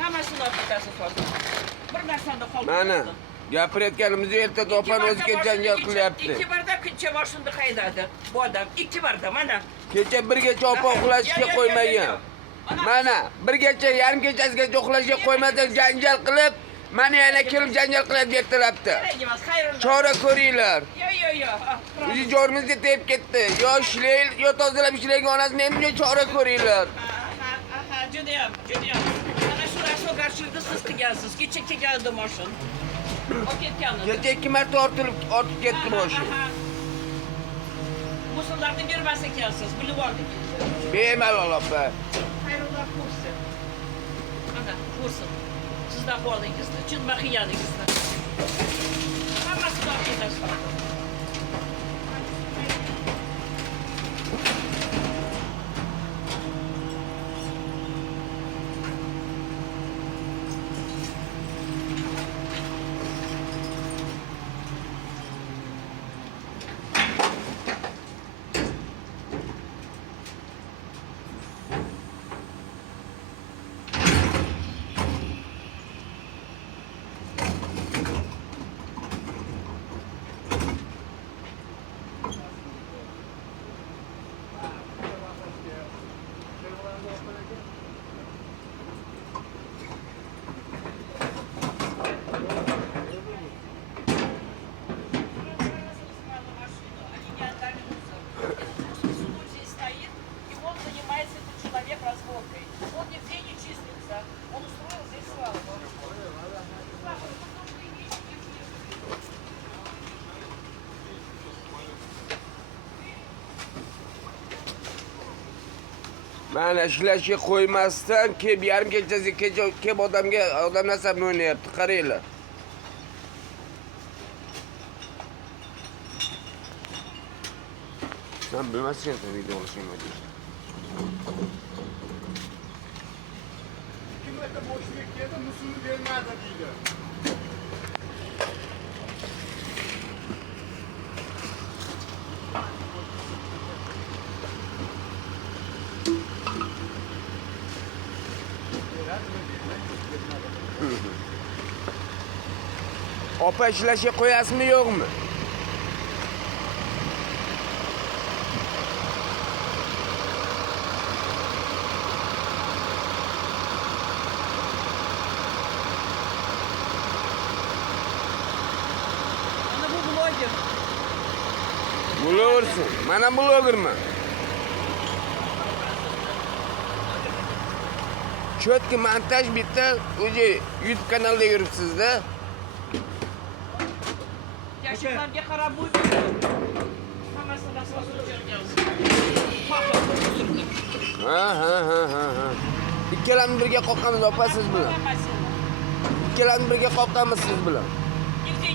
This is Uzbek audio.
Hammasini olib ketasiz hozir. Bir narsani qoldirmaydi. Mana gapirayotganimizda ertaga opam o'ziga janjal qilyapti. Ikki barda kuncha boshimda haydadi. Bu odam ikki barda mana. Kecha birgacha opam uxlashga qo'ymagan. Mana birgacha yarim kechasigacha uxlashga qo'ymadi, janjal qilib, mana yana kelib janjal qilyapti ertalabda. Chora ko'ringlar. Yo. Uzi jorimizga tegib ketdi. Yo ishlayl, yo tozalab ishlaygan onasini endi chora ko'ringlar. Judayam. Mana shu qarshilikda siz qilgansiz. Kecha kelgandi mashin. O ketgan. Kecha 2 marta ortib ketdi mashin. Musullarni bermas ekansiz, bilib oldik. Bemalol opa. Xayrulloh ko'rsin. Ana, ko'rsin. Sizdan bolingizni, chin mahiyaningizni. Hammasini olib ketasiz. Mana ishlashga qo'ymasdan kelib yarim kechasiga kelib odam nasabni o'ynayapti. Qaranglar. Sen bilmasken video oluşayım hadi. Hükümete boşluk yedi, musulü vermedi deydi. Opa ishlashga qo'yasizmi yo'qmi? Ana bu blogger. Blogersin. Mana blogerman. Четкий montaj bitta o'zi YouTube kanalida yuribsiz-da. Yaşlarga qarab bu hammasini asosini o'rgangansiz. Ha. Ikkalamiz birga qoqqanmiz opa siz bilan. Ikkalamiz birga qoqqanmiz siz bilan. Ikki